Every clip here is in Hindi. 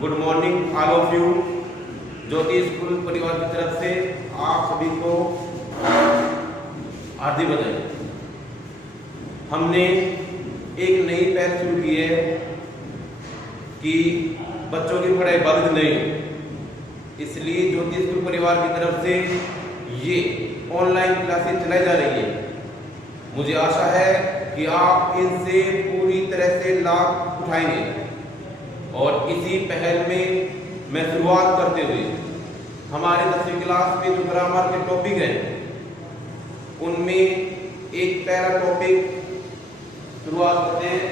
Good morning all of you. Jyoti school परिवार की तरफ से आप सभी को हार्दिक बधाई। हमने एक नई पहल शुरू की है कि बच्चों की पढ़ाई बाधित नहीं हो, इसलिए ज्योति स्कूल परिवार की तरफ से ये ऑनलाइन क्लासेस चलाई जा रही है। मुझे आशा है कि आप इनसे पूरी तरह से लाभ उठाएंगे और इसी पहल में मैं शुरुआत करते हुए हमारे 10वीं क्लास में जो ग्रामर के टॉपिक हैं उनमें एक पहला टॉपिक शुरुआत करते हैं,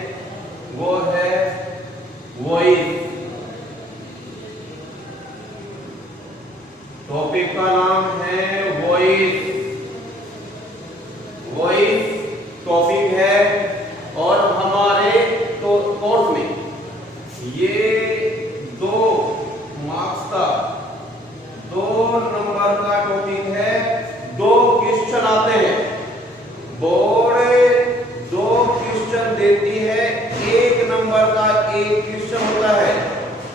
वो है वॉइस। टॉपिक का नाम है वॉइस। वॉइस टॉपिक है और हमारे कोर्स में ये 2 मार्क्स का 2 नंबर का टॉपिक है। 2 क्वेश्चन आते हैं, बोर्ड 2 क्वेश्चन देती है, 1 नंबर का 1 क्वेश्चन होता है।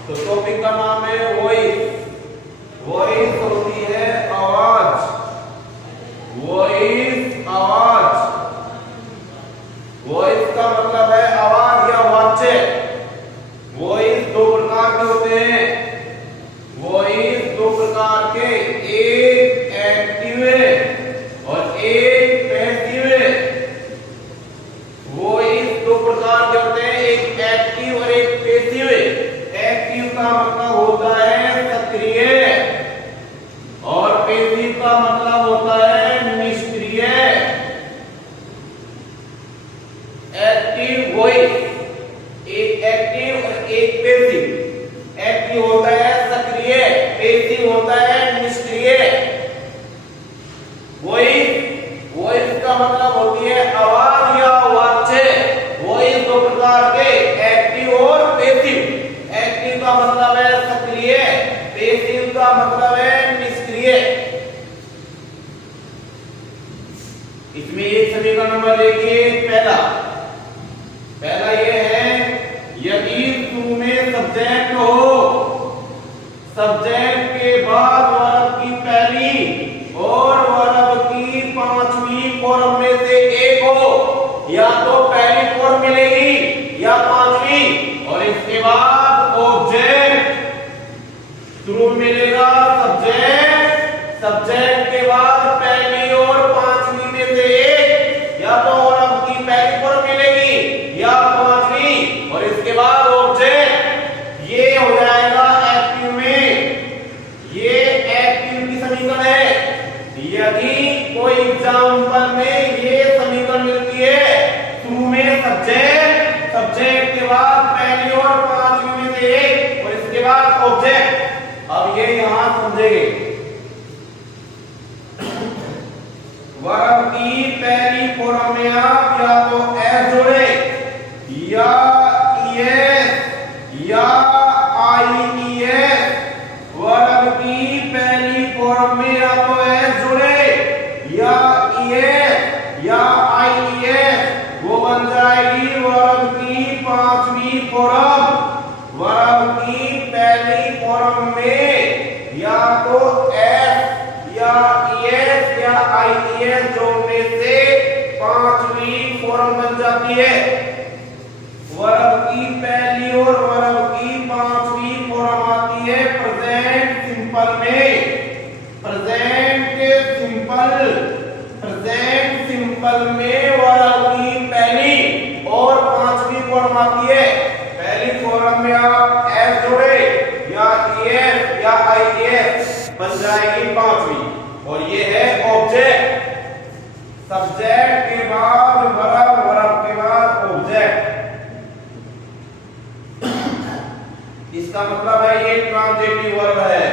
तो टॉपिक का नाम है वॉइस। वॉइस होती है आवाज। वॉइस आवाज। वॉइस का मतलब है आवाज या वाच्य। वॉइस 2 प्रकार के होते हैं। वॉइस 2 प्रकार के, एक एक्टिव और एक पैसिव। वॉइस 2 प्रकार के होते हैं, एक एक्टिव और एक पैसिव। एक्टिव का मतलब होता है सक्रिय और पैसिव का मतलब होता है निष्क्रिय। एक्टिव वॉइस, एक एक्टिव और एक पैसिव। एक्टिव होता है सक्रिय, पैसिव होता है निष्क्रिय। वॉइस का मतलब होती है आवाज या वाच्य। वॉइस 2 प्रकार के, एक्टिव और पैसिव। एक्टिव का मतलब है सक्रिय, पैसिव का मतलब है निष्क्रिय। इसमें एक समीकरण नंबर देखिए। पहला ये है, यदि शुरू में सब्जेक्ट हो, सब्जेक्ट के बाद वर्ब की पहली और वर्ब की 5वीं फॉर्म में से एक हो, या तो पहली फॉर्म मिलेगी या 5वीं, और इसके बाद ऑब्जेक्ट शुरू मिलेगा सब्जेक्ट, सब्जेक्ट के बाद पहली और 5वीं में से एक, या तो वर्ब की पहली फॉर्म मिलेगी या 5वीं, और इसके बाद ऑब्जेक्ट। ये हो जाएगा एक्टिव में। ये एक्टिव की समीकरण है। यदि कोई एग्जाम्पल में ये समीकरण मिलती है, शुरू में सब्जेक्ट, सब्जेक्ट के बाद पहली और 5वीं में से एक, और इसके बाद ऑब्जेक्ट। अब ये यहां समझेंगे, वर्ब की पहली फॉर्म में आप या तो एस जोड़े या ईएस या आईईएस। वर्ब की पहली फॉर्म में या तो एस जोड़े या ईएस या आईईएस, वो बन जाएगी वर्ब की 5वीं फॉर्म। वर्ब की पहली फॉर्म में या तो एस या ईएस या आईईएस जोड़ने से 5वीं फॉर्म बन जाती है। वर्ब की पहली और वर्ब की 5वीं फॉर्म आती है प्रेजेंट सिंपल में। प्रेजेंट सिंपल में वर्ब की पहली और 5वीं फॉर्म आती है। पहली फॉर्म में आप एस जोड़े या ईएस या आईएस, बन जाएगी 5वीं, और ये है ऑब्जेक्ट। सब्जेक्ट के बाद वर्ब, वर्ब के बाद ऑब्जेक्ट। इसका मतलब है ये ट्रांजिटिव वर्ब है।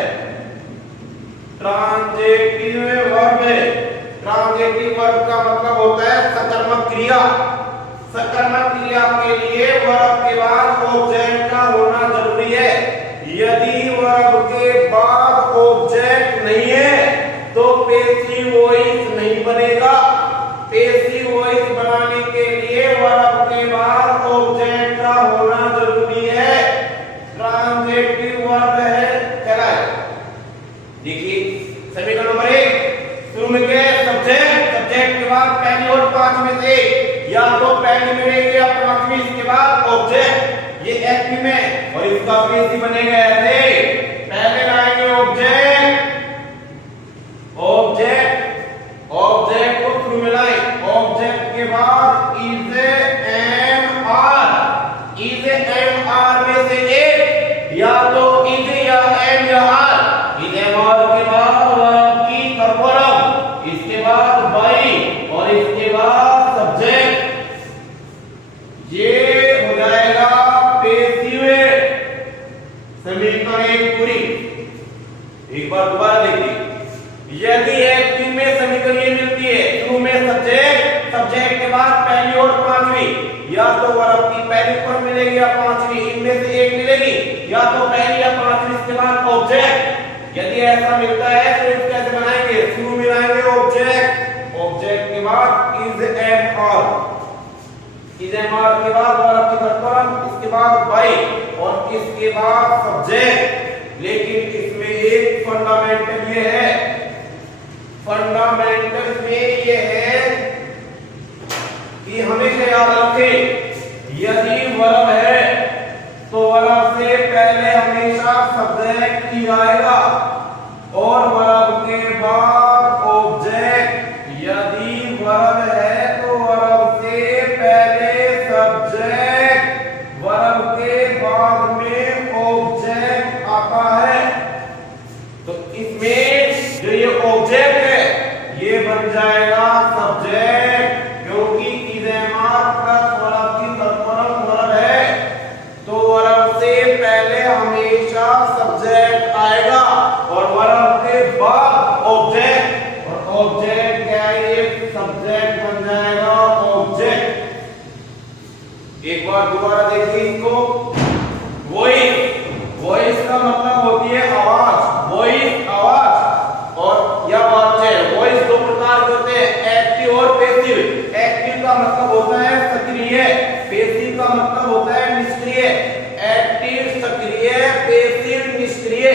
ट्रांजिटिव वर्ब है। ट्रांजिटिव वर्ब का मतलब होता है सकर्मक क्रिया। सकर्मक क्रिया के लिए वर्ब के बाद ऑब्जेक्ट का होना जरूरी है। यदि वर्ब के बाद ऑब्जेक्ट नहीं है तो पैसिव वॉइस नहीं बनेगा। पैसिव वॉइस बनाने के लिए वर्ब के बाद ऑब्जेक्ट का होना जरूरी है। ट्रांजिटिव बाद ऑब्जेक्ट, ये एक्टिव में, और इसका पेसिव बनेगा ऐसे। पहले लाएंगे ऑब्जेक्ट, ऑब्जेक्ट, ऑब्जेक्ट को शुरू में लाए, ऑब्जेक्ट के बाद is am are, is am are में से एक, या तो इज या एम या आर, इज एम आर के बाद वर्ब की कर्मरम, इसके बाद बाई, और इसके बाद सब्जेक्ट, ये हो जाएगा पेसिव समीकरण एक पूरी। एक बार दोबारा देखिए, यदि एक्टिव में समीकरण ये मिलती है, शुरू में सब्जेक्ट, सब्जेक्ट के बाद पहली और पांचवी, या तो वर्ब की पहली फॉर्म मिलेगी या पांचवी, इनमें से एक मिलेगी, या तो पहली या पांचवी, इसके बाद ऑब्जेक्ट। यदि ऐसा मिलता है तो इसको कैसे बनाएंगे, शुरू में लाएंगे ऑब्जेक्ट, ऑब्जेक्ट के बाद is am are, is am are के बाद वर्ब की फॉर्म, इसके बाद बाई, और इसके बाद सब्जेक्ट। लेकिन इसमें एक फंडामेंटल ये है, फंडामेंटल में ये है कि हमेशा याद रखें, यदि वर्ब है तो वर्ब से पहले हमेशा सब्जेक्ट ही आएगा और वर्ब के बाद ऑब्जेक्ट। यदि वर्ब है तो वर्ब से पहले सब्जेक्ट, वर्ब के बाद में ऑब्जेक्ट आता है। तो इसमें जो ये ऑब्जेक्ट है ये बन जाएगा सब्जेक्ट, क्योंकि is am are plus verb की तत्परम वर्ब है, तो वर्ब से पहले हमेशा सब्जेक्ट आएगा और वर्ब के बाद ऑब्जेक्ट, और ऑब्जेक्ट क्या है, ये सब्जेक्ट बन जाएगा ऑब्जेक्ट। एक बार दोबारा देखिए इसको, वॉइस, वॉइस का मतलब होती है आवाज, वॉइस आवाज, और या वाच्य। वॉइस दो प्रकार के होते हैं, एक्टिव और पैसिव। एक्टिव का मतलब होता है सक्रिय, पैसिव का मतलब होता है निष्क्रिय। एक्टिव सक्रिय, पैसिव निष्क्रिय।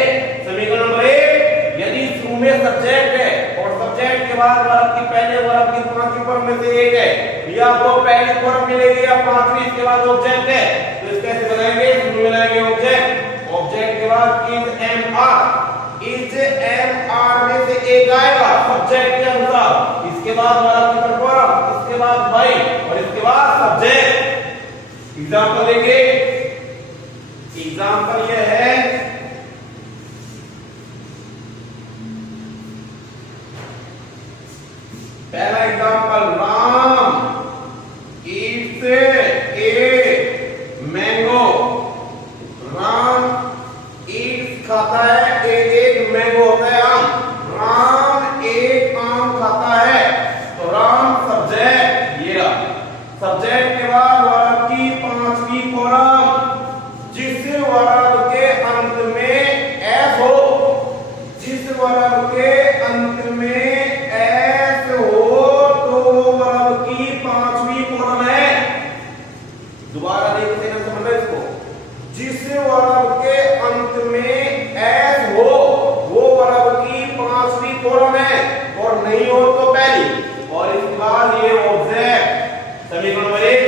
समीकरण नंबर 1, यदि शुरू में सब्जेक्ट है और सब्जेक्ट के बाद वर्ब की पहले वर्ब की पांचवी फॉर्म में से एक है, या तो पहली फॉर्म मिलेगी या पांचवी, इसके बाद ऑब्जेक्ट है, तो इसको कैसे बनाएंगे, शुरू में लाएंगे ऑब्जेक्ट, ऑब्जेक्ट के बाद is am are, is am are में से एक आएगा सब्जेक्ट के अनुसार, इसके बाद वर्ब की फॉर्म, इसके बाद बाई, और इसके बाद सब्जेक्ट। एग्जांपल देंगे, एग्जांपल ये है, पहला example, Ram eats a mango, Ram eats खाता है, एक मैंगो होता है आम, राम एक आम खाता है, तो राम सब्जेक्ट, ये रहा सब्जेक्ट के बाद वर्ब की पांचवी फॉर्म, जिस वर्ब के अंत में एस हो, जिस वर्ब के अंत में एस हो तो वर्ब की पांचवी फॉर्म है। दोबारा देखते हैं, समझ रहे इसको, जिस वर्ब के अंत में एस हो वो वर्ब की पांचवी फॉर्म है, और नहीं हो तो पहली, और इसके बाद ये ऑब्जेक्ट। समीकरण नंबर 1,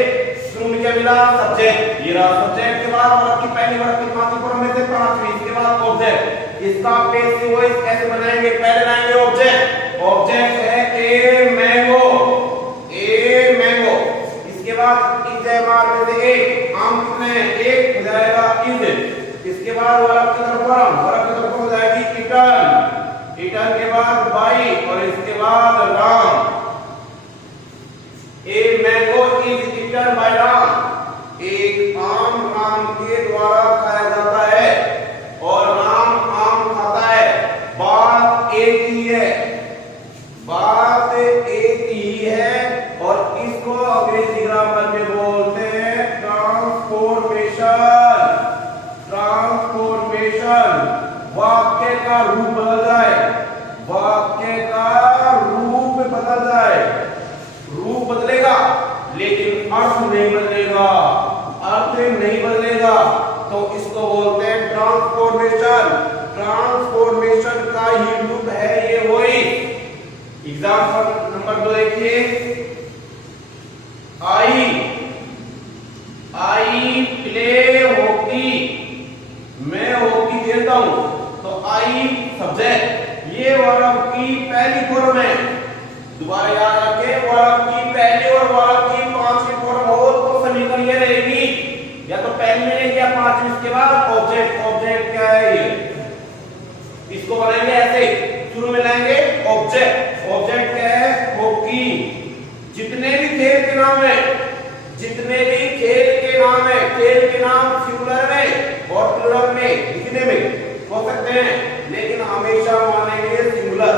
शुरू में क्या मिला, सब्जेक्ट, ये रहा सब्जेक्ट के बाद वर्ब की पहली वर्ब की पांचवी फॉर्म में से पांचवी, इसके बाद ऑब्जेक्ट। इसका पैसिव वॉइस कैसे बनाएंगे, पहले लाएंगे ऑब्जेक्ट, ऑब्जेक्ट है ए मैंगो, ए मैंगो, इसके बाद इज एम आर में से एक, आम कितने हैं, एक हो जाएगा इज, इसके बाद वर्ब की तरफ हो जाएगी इटन, इटन के बाद बाई, और इसके बाद Ram. A mango is eaten by Ram, एक आम राम के द्वारा खाया जाता है, और राम आम खाता है। बात एक ही है, बात एक ही है, और इसको अंग्रेजी ग्रामर में बोलते हैं ट्रांसफॉर्मेशन, ट्रांसफॉर्मेशन। वाक्य का रूप बदल जाए, वाक्य का रूप बदल जाए, रूप बदलेगा लेकिन अर्थ नहीं बदलेगा, अर्थ नहीं बदलेगा, तो इसको बोलते हैं ट्रांसफॉर्मेशन। ट्रांसफॉर्मेशन का ही रूप है ये वॉइस। एग्जांपल नंबर 2 देखिए, आई, आई कितने में हो सकते हैं, लेकिन हमेशा मानेंगे सिंगुलर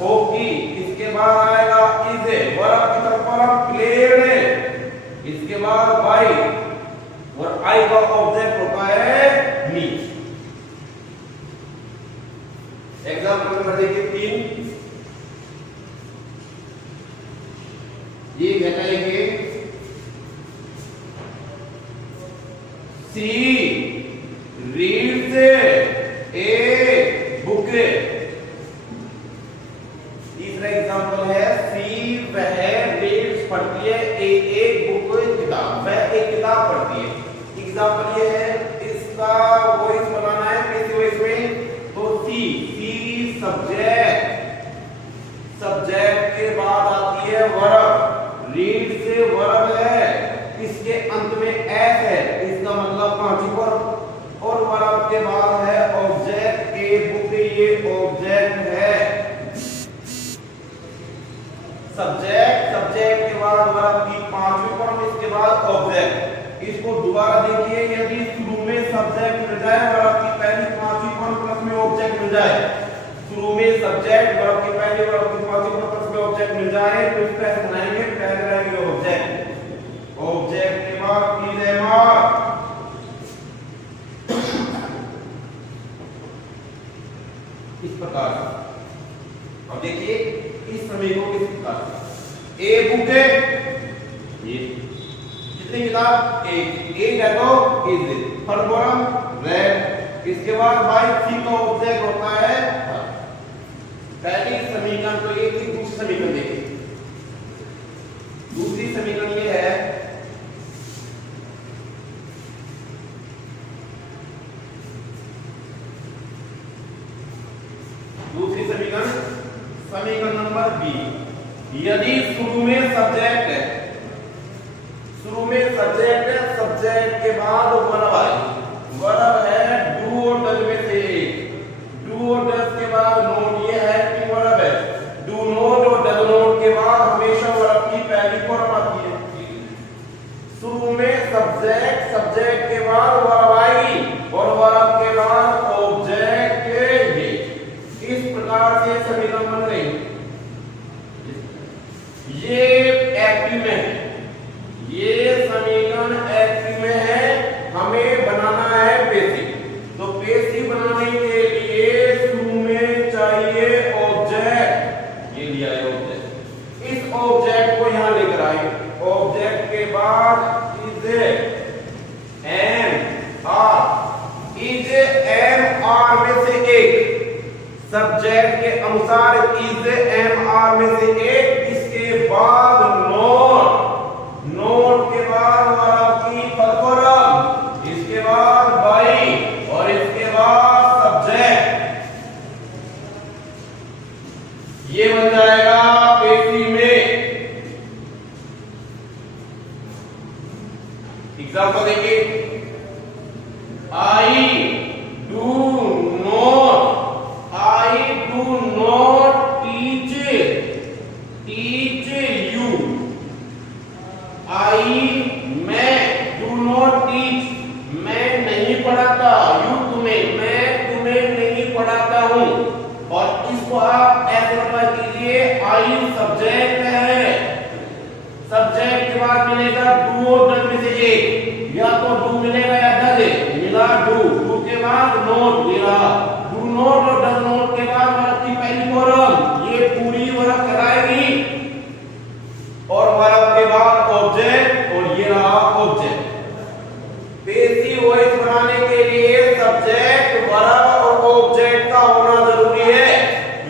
होगी। इसके बाद आएगा इज, वर्ब की तरफ पर हम प्लेड, इसके बाद बाई, और आई का ऑब्जेक्ट होता है मी। एग्जाम्पल नंबर देखिए 3, ये कहता है कि सी रीड्स ए बुक। तीसरा एग्जांपल है सी वह रीड्स पढ़ती है एक बुक, किताब, वह एक किताब पढ़ती है। एग्जांपल ये है, इसका वॉइस बनाना है किसी वॉइस में, तो सी सब्जेक्ट, सब्जेक्ट के बाद आती है वर्ब, रीड से वर्ब है, इसके अंत में एस है, इसका मतलब पांचवी वर्ब, और वर्ब के बाद है ऑब्जेक्ट, ए बुक ये ऑब्जेक्ट है। सब्जेक्ट, सब्जेक्ट के बाद वर्ब की पांचवी वर्ब, इसके बाद ऑब्जेक्ट। इसको दोबारा देखिए, यदि शुरू में सब्जेक्ट मिल जाए, वर्ब की पहली पांचवी वर्ब प्लस में ऑब्जेक्ट मिल जाए, शुरू में सब्जेक्ट, वर्ब की पहली वर्ब की पांचवी वर्ब प्लस में ऑब्जेक्ट मिल जाए, तो इस पे बनाएंगे पहले रहेंगे ऑब्जेक्ट, ऑब्जेक्ट के बाद इज एम आर, इस प्रकार। अब देखिए इस समय को किस प्रकार, ए बुक है, ये कितनी किताब, एक है तो इज, फरवरम रेड, इसके बाद बाई सी का ऑब्जेक्ट होता है। पहली समीकरण तो ये थी, दूसरी समीकरण देखिए, दूसरी समीकरण ये है, दूसरी समीकरण, समीकरण नंबर बी, यदि शुरू में सब्जेक्ट है, शुरू में सब्जेक्ट है, सब्जेक्ट के बाद वर्ब आए, वर्ब है डू और डज में से एक, डू और डज के बाद नोट, ये है कि वर्ब है, डू नोट और डज नोट के बाद हमेशा वर्ब की पहली फॉर्म आती है। शुरू में सब्जेक्ट, सब्जेक्ट के बाद वर्ब आएगी, और वर्ब के बाद ऑब्जेक्ट, इस प्रकार से समीकरण बन गई। ये एक्टिव में है, ये समीकरण एक्टिव में है, हमें बनाना है पैसिव। तो पैसिव बनाने के लिए शुरू में चाहिए ऑब्जेक्ट, ये लिया है ऑब्जेक्ट, इस ऑब्जेक्ट को यहां लेकर आए, ऑब्जेक्ट के बाद is am are, is am are में से एक, सब्जेक्ट के अनुसार इज एम आर में से एक, इसके बाद नोट, नोट के बाद वर्ब की फरवरम, इसके बाद बाई, और इसके बाद सब्जेक्ट, ये बन जाएगा पैसिव में। एग्जांपल देखिए, I do not, I do not teach you, मैं do not teach, मैं नहीं पढ़ाता, you तुम्हें, मैं तुम्हें नहीं पढ़ाता हूं। और इसको आप ऐसे नंबर कीजिए, I सब्जेक्ट है, सब्जेक्ट के बाद मिलेगा डू और डज में से एक, या तो डू मिलेगा या डज, मिला डू, डू के बाद नोट मिला, डू नोट और डज नोट के बाद वर्ब की पहली फॉर्म, ये पूरी वर्ब कराएगी, और वर्ब के बाद ऑब्जेक्ट, और ये रहा ऑब्जेक्ट। पैसिव वॉइस बनाने के लिए सब्जेक्ट, वर्ब और ऑब्जेक्ट का होना जरूरी है।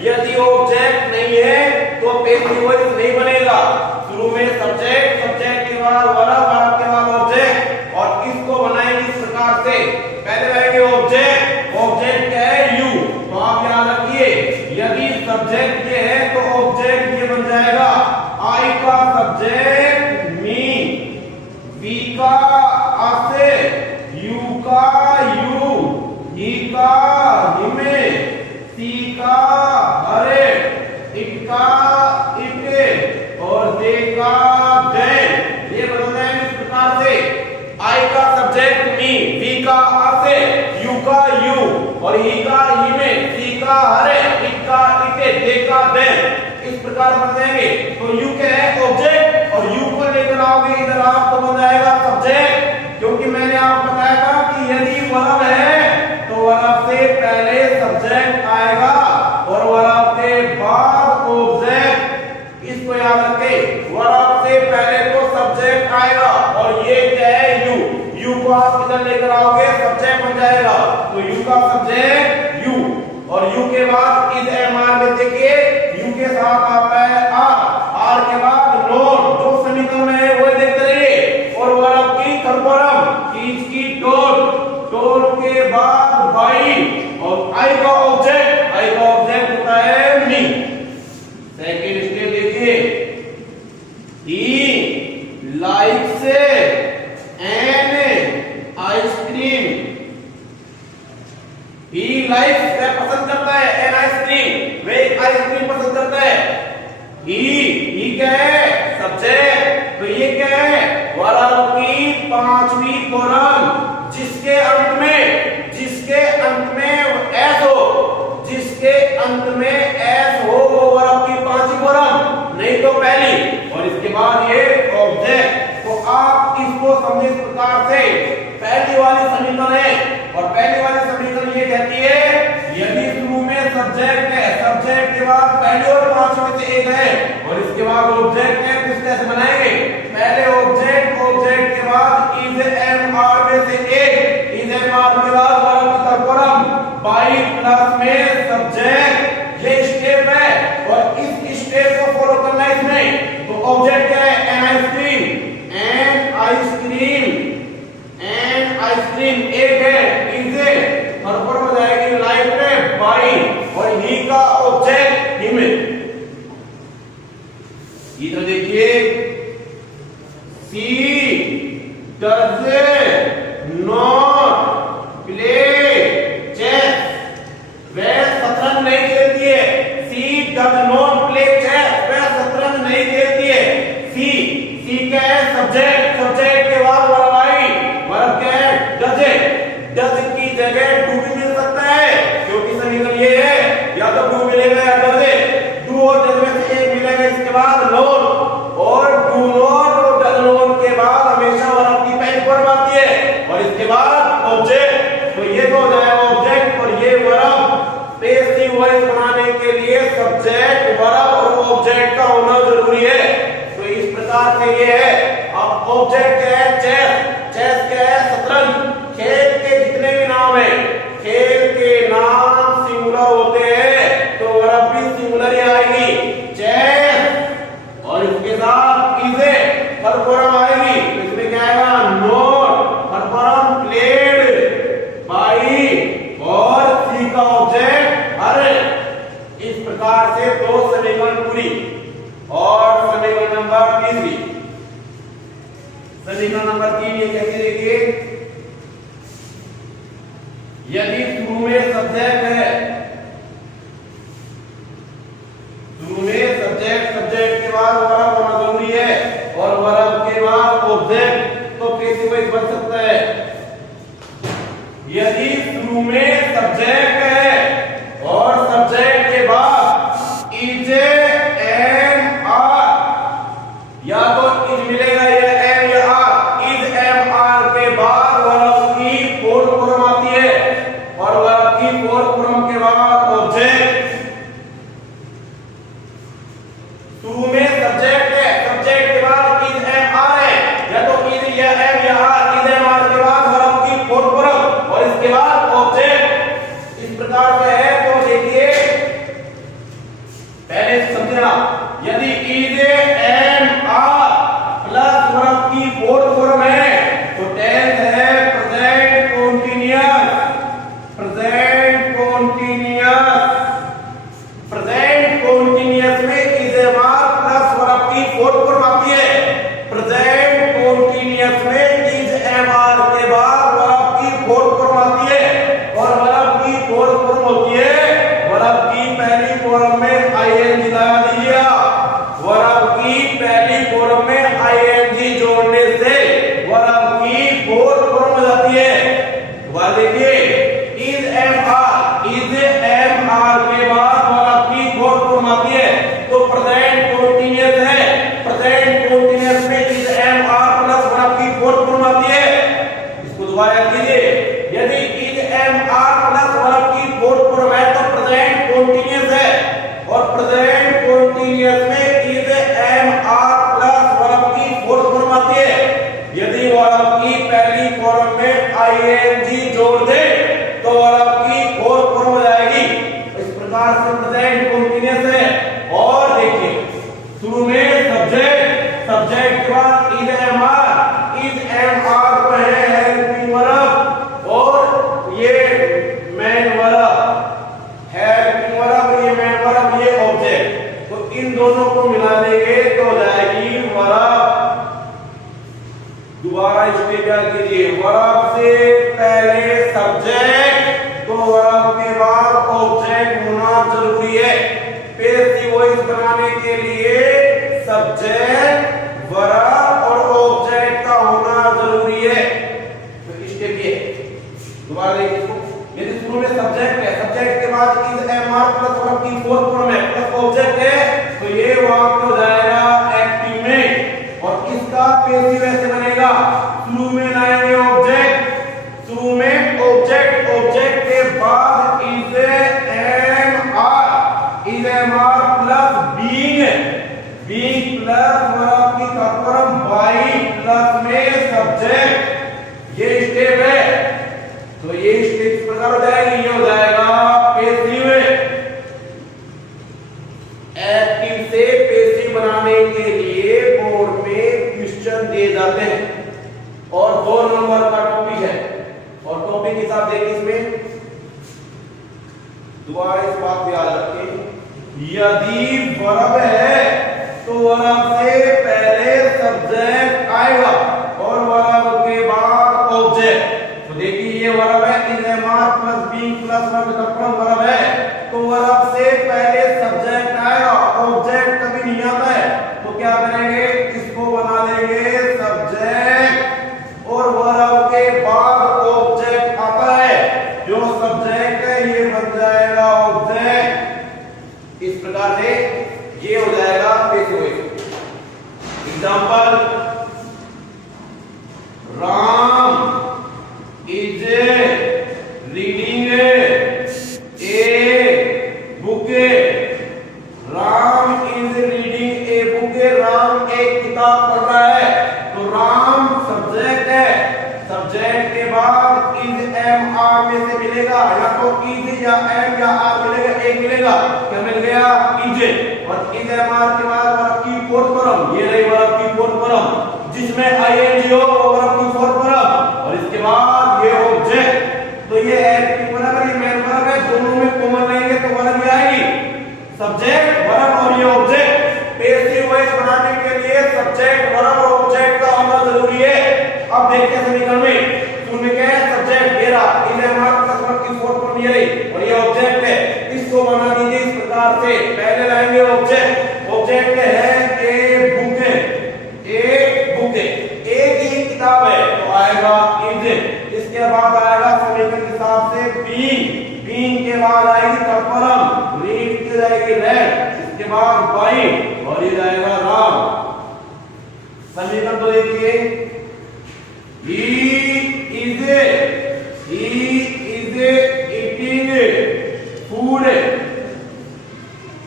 यदि ऑब्जेक्ट नहीं है तो पैसिव वॉइस नहीं बनेगा। शुरू में सब्जेक्ट, सब्जेक्ट के बाद वर्ब, वर्ब के बाद ऑब्जेक्ट, और इसको बनाएंगे इस प्रकार से, पहले रहेंगे ऑब्जेक्ट, ऑब्जेक्ट क्या है, यू, तो आप याद रखिए, यदि सब्जेक्ट ये है तो ऑब्जेक्ट ये बन जाएगा, आई का सब्जेक्ट मी, वी का असे, यू का यू, ही का हिमे, सी का हरे, इट का इटे, और दे का देन। ये बदल जाएंगे इस प्रकार से, आई का सब्जेक्ट मी, वी का असे, यू का यू, और ही का ही में, सी का हरे, इत का इते, दे का दे, इस प्रकार बन जाएंगे। तो यू क्या है ऑब्जेक्ट, और यू को लेकर आओगे इधर आप तो बन जाएगा सब्जेक्ट, क्योंकि मैंने आपको बताया था कि यदि वर्ब है तो वर्ब से पहले सब्जेक्ट आएगा और वर्ब के बाद ऑब्जेक्ट। इसको याद रखें, वर्ब से पहले तो सब्जेक्ट आएगा और ये क्या है यू, यू को आप इधर लेकर आओगे सब्जेक्ट बन जाएगा। तो यू का सब्जेक्ट यू, और यू के बाद इज एम आर में देखिए यू के साथ आता है आर, आर के बाद नोन, जो समीकरण में है वो देखते रहिए। और वर्ब की थर्ड की डॉट, डॉट के बाद बाई, और आई का ऑब्जेक्ट, आई का ऑब्जेक्ट होता है मी। सेकंड स्टेप देखिए, he likes an ice cream, he likes वह पसंद करता है, एन आइसक्रीम वह आइसक्रीम पसंद करता है। ही क्या है सब्जेक्ट, तो ये क्या है वर्ब की पांचवी फॉर्म, जिसके अंत में एस हो, जिसके अंत में एस हो वो वर्ब की पांचवी फॉर्म, नहीं तो पहली, और इसके बाद ये ऑब्जेक्ट। तो आप इसको समझे इस प्रकार से, पहली वाली समीकरण है, और पहली वाली समीकरण ये कहती है यदि शुरू में सब्जेक्ट है, सब्जेक्ट के बाद पहले और पांचवें में से एक है, और इसके बाद ऑब्जेक्ट है, कुछ कैसे बनाएंगे, पहले ऑब्जेक्ट, ऑब्जेक्ट के बाद इज एम आर में से एक, इज एम आर के बाद वर्ब की फॉर्म, बाई प्लस में सब्जेक्ट, ये स्टेप है, और इस स्टेप को फॉलो करना है इसमें। तो ऑब्जेक्ट क्या है an ice cream, an ice cream, an ice cream एक है, इज फॉर्म हो जाएगी लाइफ में बाई, और ही का ऑब्जेक्ट हिम। इधर देखिए सी डज नॉट प्ले चेस, वह शतरंज नहीं खेलती है। सी डज नॉट प्ले चेस, वह शतरंज नहीं खेलती है। सी क्या है सब्जेक्ट, सब्जेक्ट के बाद वर्ब आई, वर्ब क्या है डज, डज की जगह डू भी मिल सकता है, क्योंकि समीकरण ये है या तो डू मिलेगा या डज, डू और डज में से एक मिलेगा। इसके बाद नॉट, और डू नॉट और डज नॉट के बाद हमेशा वर्ब की पहली फॉर्म आती है, और इसके बाद ऑब्जेक्ट। तो ये तो हो जाएगा ऑब्जेक्ट, और ये वर्ब पैसिव वॉइस बनाने के लिए सब्जेक्ट, वर्ब और ऑब्जेक्ट का होना जरूरी है। तो इस प्रकार से ये है। अब ऑब्जेक्ट क्या है चेस, चेस क्या है शतरंज, खेल के जितने भी नाम है, खेल के नाम सिंगुलर होते हैं, तो वर्ब भी सिंगुलर ही आएगी चेस, और इसके साथ इसे थर्ड फॉर्म आएगी, तो इसमें क्या आएगा not, third form played by, और सी का ऑब्जेक्ट हर। इस प्रकार से दो समीकरण पूरी। और समीकरण नंबर तीसरी, समीकरण नंबर 3 ये कहते देखिए यदि शुरू में सब्जेक्ट है, शुरू में सब्जेक्ट, सब्जेक्ट के बाद वर्ब होना जरूरी है, और वर्ब के बाद ऑब्जेक्ट, तो कैसे वॉइस बन सकता है। यदि शुरू में सब्जेक्ट है और सब्जेक्ट के बाद इज एम आर, या तो इज मिलेगा या एम या आर, इज एम आर के बाद वर्ब की फोर्थ फॉर्म आती है, और वर्ब की फोर्थ फॉर्म के बाद ऑब्जेक्ट। शुरू में सब्जेक्ट है, सब्जेक्ट के बाद इज एम आर है, या तो इज या एम या आर, इज एम आर के बाद वर्ब की फोर्थ फॉर्म, और इसके बाद ऑब्जेक्ट। इस प्रकार से है। तो देखिए पहले समझना, यदि is am are plus verb की फोर्थ फॉर्म है तो टेंस है present continuous, present continuous, present continuous में is am are plus verb की फोर्थ फॉर्म आती है। प्रेजेंट कंटीन्यूअस में इज एम आर के बाद वर्ब की फोर्थ फॉर्म आती है, और वर्ब की फोर्थ फॉर्म होती है वर्ब की पहली फॉर्म में आईएनजी लगा दिया, वर्ब की पहली फॉर्म में आईएनजी जोड़ने से वर्ब की फोर्थ फॉर्म हो जाती है। वह देखिए इज एम आर दोबारा कीजिए, यदि is am are plus verb की फोर्थ फॉर्म है तो प्रेजेंट कंटीन्यूअस है, और प्रेजेंट कंटीन्यूअस में is am are plus verb की फोर्थ फॉर्म आती है। यदि वर्ब की पहली फॉर्म में आईएनजी जोड़ दे तो वर्ब की फोर्थ फॉर्म हो जाएगी। इस प्रकार से प्रेजेंट कंटीन्यूअस है। और देखिए शुरू में सब्जेक्ट के बाद इज एम आर को है हेल्पिंग वर्ब, और ये मेन वर्ब, हेल्पिंग वर्ब, ये मेन वर्ब, ये ऑब्जेक्ट। तो इन दोनों को मिला देंगे तो हो जाएगी वर्ब। दोबारा स्टेप याद कीजिए, वर्ब से पहले सब्जेक्ट तो वर्ब के बाद ऑब्जेक्ट होना जरूरी है। पैसिव वॉइस बनाने के लिए सब्जेक्ट, वर्ब और ऑब्जेक्ट का होना जरूरी है। तो स्टेप ये दोबारा देखिए इसको, यदि शुरू में सब्जेक्ट है, सब्जेक्ट के बाद is am are plus verb की फोर्थ फॉर्म है प्लस ऑब्जेक्ट है, तो ये वाक्य हो जाएगा एक्टिव में। और इसका पैसिव ऐसे बनेगा, शुरू में लाएंगे ऑब्जेक्ट, शुरू में ऑब्जेक्ट, ऑब्जेक्ट के बाद is am are plus being plus verb की फॉर्म बाई प्लस में सब्जेक्ट। ये स्टेप है। तो ये स्टेप इस प्रकार हो जाएगी, ये हो जाएगा पैसिव। एक्टिव से पैसिव बनाने के लिए बोर्ड में क्वेश्चन दिए जाते हैं, और 2 नंबर का टॉपिक है। और टॉपिक हिसाब देखिए इसमें, दोबारा इस बात को याद रखें, यदि वर्ब है तो वर्ब से पहले सब्जेक्ट आएगा और वर्ब के बाद ऑब्जेक्ट। तो देखिए ये वर्ब है, is am are plus being plus verb है, तो वर्ब से पहले सब्जेक्ट आएगा, ऑब्जेक्ट कभी नहीं आता है। तो क्या करेंगे, इसको बना देंगे सब्जेक्ट, और वर्ब के बाद ऑब्जेक्ट आता है, जो सब्जेक्ट है ये बन जाएगा ऑब्जेक्ट। इस प्रकार से ये हो जाएगा passive voice. Example, Ram is reading a book. Ram is reading a book, Ram एक किताब पढ़ रहा है। तो राम सब्जेक्ट है, सब्जेक्ट के बाद इज एम आर में से मिलेगा, या तो इज या एम या आर मिलेगा, एक मिलेगा, क्या मिल गया इज। और इज एम आर के बाद वर्ब की फोर्थ फॉर्म, ये रही वर्ब की फोर्थ फॉर्म, जिसमें आईएनजी हो वो वर्ब की फोर्थ फॉर्म, और इसके बाद ये ऑब्जेक्ट। तो ये एक्टिव वर्ब है, ये मेन वर्ब है, दोनों में कॉमन लेंगे तो वर्ब ही आएगी, सब्जेक्ट, वर्ब और ये ऑब्जेक्ट। पैसिव वॉइस बनाने के लिए सब्जेक्ट, वर्ब और ऑब्जेक्ट का होना जरूरी है। अब देखते हैं समीकरण में, शुरू में क्या है, सब्जेक्ट मेरा is am are plus verb की फोर्थ फॉर्म ये रही, और ये ऑब्जेक्ट है। इसको बना दीजिए इस प्रकार से, पहले लाएंगे ऑब्जेक्ट, ऑब्जेक्ट है ए बुक, एक ही किताब है तो आएगा इज। इसके बाद आएगा समीकरण के हिसाब से बीइंग के बाद आएगी फॉर्म, रीड की जाएगी रेड, इसके बाद बाई, और ये जाएगा राम। समीकरण तो देखिए, he is eating food।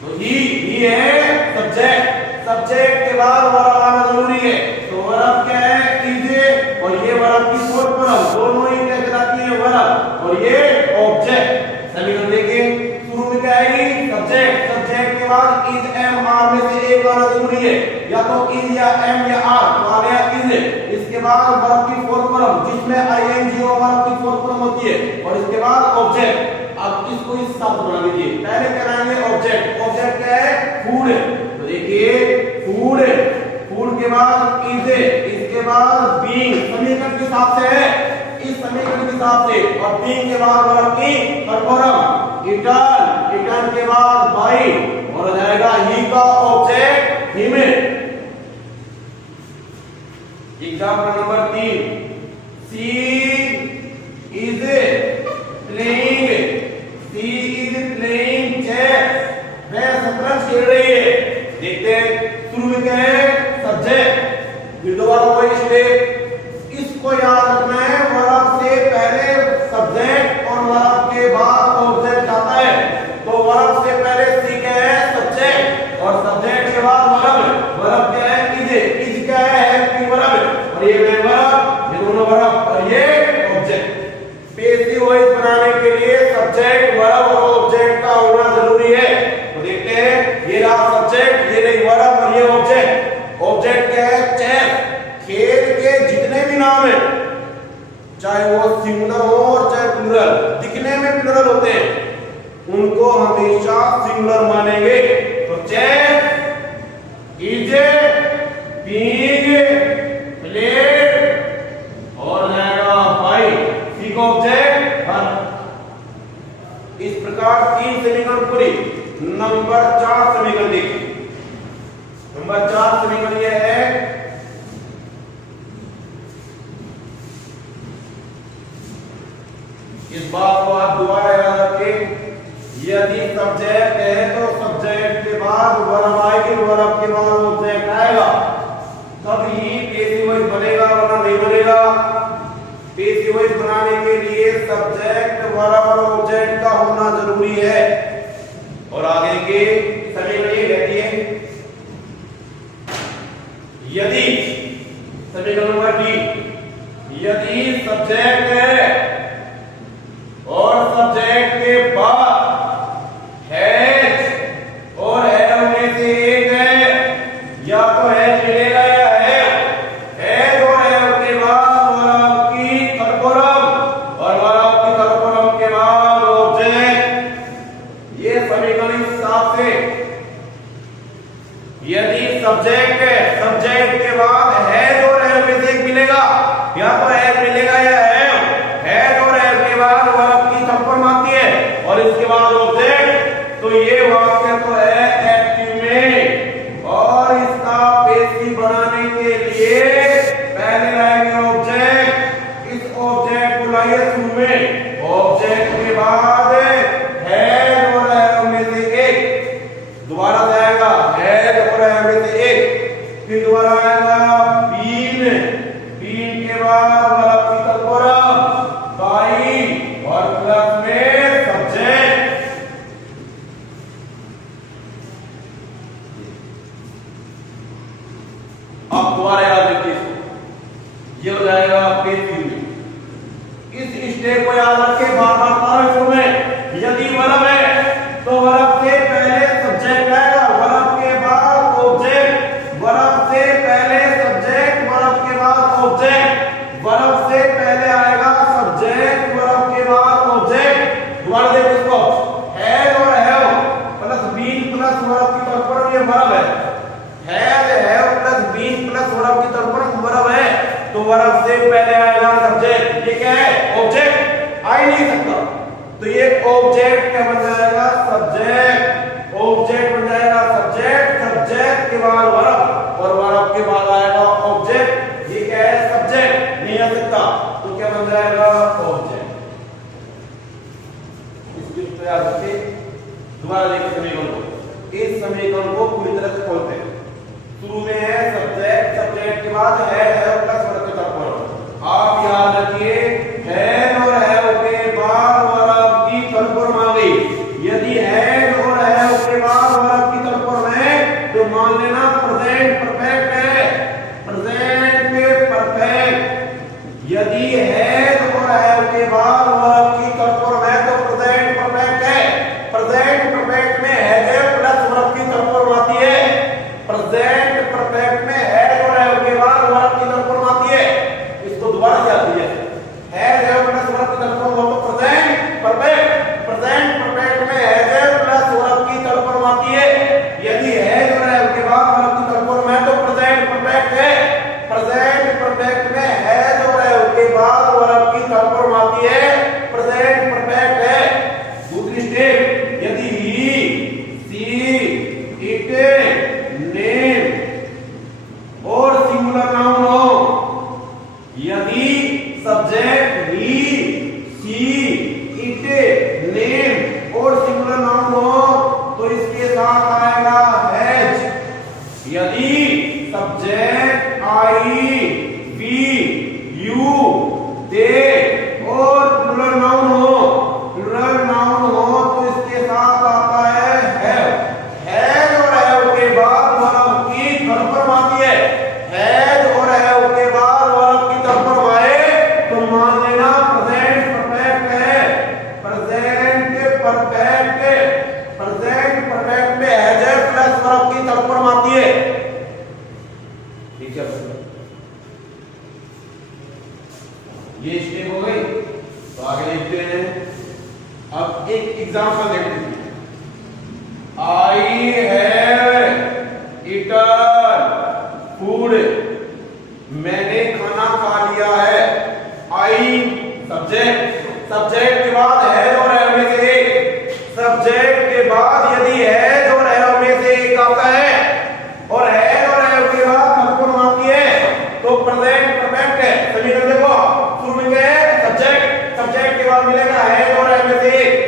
तो he है सब्जेक्ट, सब्जेक्ट के बाद वर्ब आना जरूरी है। तो वर्ब क्या है, is, और ये वर्ब की फोर्थ फॉर्म, दोनों ही क्या कहलाती है, वर्ब, और ये ऑब्जेक्ट। समीकरण देखिए, शुरू में क्या आएगी, सब्जेक्ट, सब्जेक्ट के बाद is एम आर में से एक आना जरूरी है, या तो is या एम या आर, तो आ गया is। इसके बाद वर्ब की फोर्थ फॉर्म, जिसमें आईएनजी और वर्ब की फोर्थ फॉर्म होती है, और इसके बाद ऑब्जेक्ट। अब इसको इस साथ बना लीजिए, पहले कराएंगे ऑब्जेक्ट, ऑब्जेक्ट क्या है, फूड। तो देखिए फूड, फूड के बाद इज, इसके बाद बीइंग, समीकरण के हिसाब से है, इस समीकरण के हिसाब से, और बीइंग के बाद वर्ब की फॉर्म, इटर्न के बाद बाई, और हो जाएगा ही का object him. Example number 3, she is playing chess, वह शतरंज खेल रही है। देखते हैं, शुरू में क्या है, सब्जेक्ट, फिर दोबारा वही स्टेप। इसको याद रखना है, वर्ब चाहे वो सिंगुलर हो और चाहे प्लूरल, दिखने में प्लूरल होते हैं, उनको हमेशा सिंगुलर मानेंगे। तो चेयर, इज, बीइंग, प्लेट और रहेगा भाई सी का ऑब्जेक्ट हर। इस प्रकार 3 समीकरण पूरी। नंबर 4 समीकरण देखिए। नंबर 4 समीकरण यह है, इस बात को आप दोबारा याद रखें, यदि सब्जेक्ट है तो सब्जेक्ट के बाद वर्ब आएगी, वर्ब के बाद ऑब्जेक्ट आएगा, तब ही पैसिव वॉइस बनेगा, वरना नहीं बनेगा। पैसिव वॉइस बनाने के लिए सब्जेक्ट, वर्ब और ऑब्जेक्ट का होना जरूरी है। और आगे के समीकरण ये कहती है, यदि समीकरण नंबर डी, यदि सब्जेक्ट है और सब्जेक्ट के बाद हैज और हैव में से एक है, या तो हैज मिलेगा या हैज और हैव के बाद वर्ब की थर्ड फॉर्म और वर्ब की थर्ड फॉर्म के बाद ऑब्जेक्ट। ये समीकरण इस हिसाब से, यदि सब्जेक्ट है, सब्जेक्ट के बाद हैज और हैव में से एक मिलेगा, या तो हैज मिलेगा या हैज और हैव के बाद वर्ब की थर्ड फॉर्म आती है और इसके बाद ऑब्जेक्ट, तो ये वाक्य तो है एक्टिव में। और इसका पैसिव बनाने के लिए पहले आएगा ऑब्जेक्ट, इस ऑब्जेक्ट को लाइए शुरू में, ऑब्जेक्ट के बाद हैज और हैव में से एक, दोबारा जाएगा हैज और हैव में से एक, फिर दोबारा आएगा बीन, बीन के बाद वर्ब की थर्ड फॉर्म बाई और प्लस में सब्जेक्ट। अब दोबारा याद रखिए इसको, ये हो जाएगा पैसिव में। इस स्टेप को याद रखें, बार बार पारो में, यदि वर्ब है तो वर्ब से पहले सब्जेक्ट आएगा, वर्ब के बाद ऑब्जेक्ट, वर्ब से पहले सब्जेक्ट, वर्ब के बाद ऑब्जेक्ट, वर्ब से पहले आएगा सब्जेक्ट, वर्ब के बाद ऑब्जेक्ट। दोबारा देखो इसको, हैज और have plus been plus verb की थर्ड फॉर्म, ये वर्ब है, has have plus been plus verb की थर्ड फॉर्म वर्ब है, तो वर्ब से पहले आएगा सब्जेक्ट। ये क्या है? ऑब्जेक्ट। आ ही नहीं सकता, तो ये ऑब्जेक्ट क्या बन जाएगा? सब्जेक्ट। ऑब्जेक्ट बन जाएगा सब्जेक्ट, सब्जेक्ट के बाद वर्ब और वर्ब के बाद आएगा ऑब्जेक्ट। ये क्या है? सब्जेक्ट। नहीं आ सकता, तो क्या बन जाएगा? ऑब्जेक्ट। इसको याद रखिए। दोबारा देखिए समीकरण को, इस समीकरण को पूरी तरह से खोलते हैं। शुरू में है सब्जेक्ट, सब्जेक्ट के बाद है प्लस वर्ब के थर्ड फॉर्म। आप याद रखिए, है और हैव के बाद वर्ब की थर्ड फॉर्म आ गई। यदि है और हैव के बाद वर्ब की थर्ड फॉर्म है तो मान लेना प्रेजेंट परफेक्ट है, प्रेजेंट परफेक्ट। यदि है और हैव के बाद वर्ब की थर्ड फॉर्म है तो प्रेजेंट परफेक्ट है। प्रेजेंट परफेक्ट में है प्लस वर्ब की थर्ड फॉर्म आती है। प्रेजेंट परफेक्ट में है और हैव के बाद वर्ब की थर्ड फॉर्म आती है। इसको दोबारा याद कीजिए, है प्लस वर्ब की थर्ड फॉर्म हो तो प्रेजेंट परफेक्ट। प्रेजेंट परफेक्ट में है प्लस वर्ब की थर्ड फॉर्म आती है। यदि है और हैव के बाद वर्ब की थर्ड फॉर्म है तो प्रेजेंट परफेक्ट है। प्रेजेंट परफेक्ट में है और हैव के बाद वर्ब की थर्ड फॉर्म आती है, प्रेजेंट परफेक्ट है। दूसरी स्टेप, यदि ही, सी, इट, नेम और सिंगुलर नाउन हो, यदि सब्जेक्ट ही ये स्टेप हो गई। तो आगे देखते हैं। अब एक एग्जांपल देखते हैं। आई हैव ईटन फूड, मैंने खाना खा लिया है। आई सब्जेक्ट, सब्जेक्ट के बाद है और है में से एक, सब्जेक्ट के बाद यदि है और है में से एक आता है और है के बाद हमको मानती है तो प्रेजेंट परफेक्ट है। सभी ने देखो शुरू में क्या है सब्जेक्ट, सब्जेक्ट के बाद मिलेगा है और है में से एक,